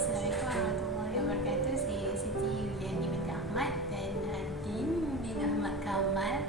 Assalamualaikum warahmatullahi wabarakatuh. Saya Siti Yuliani binti Ahmad dan Din bin Ahmad Kamal.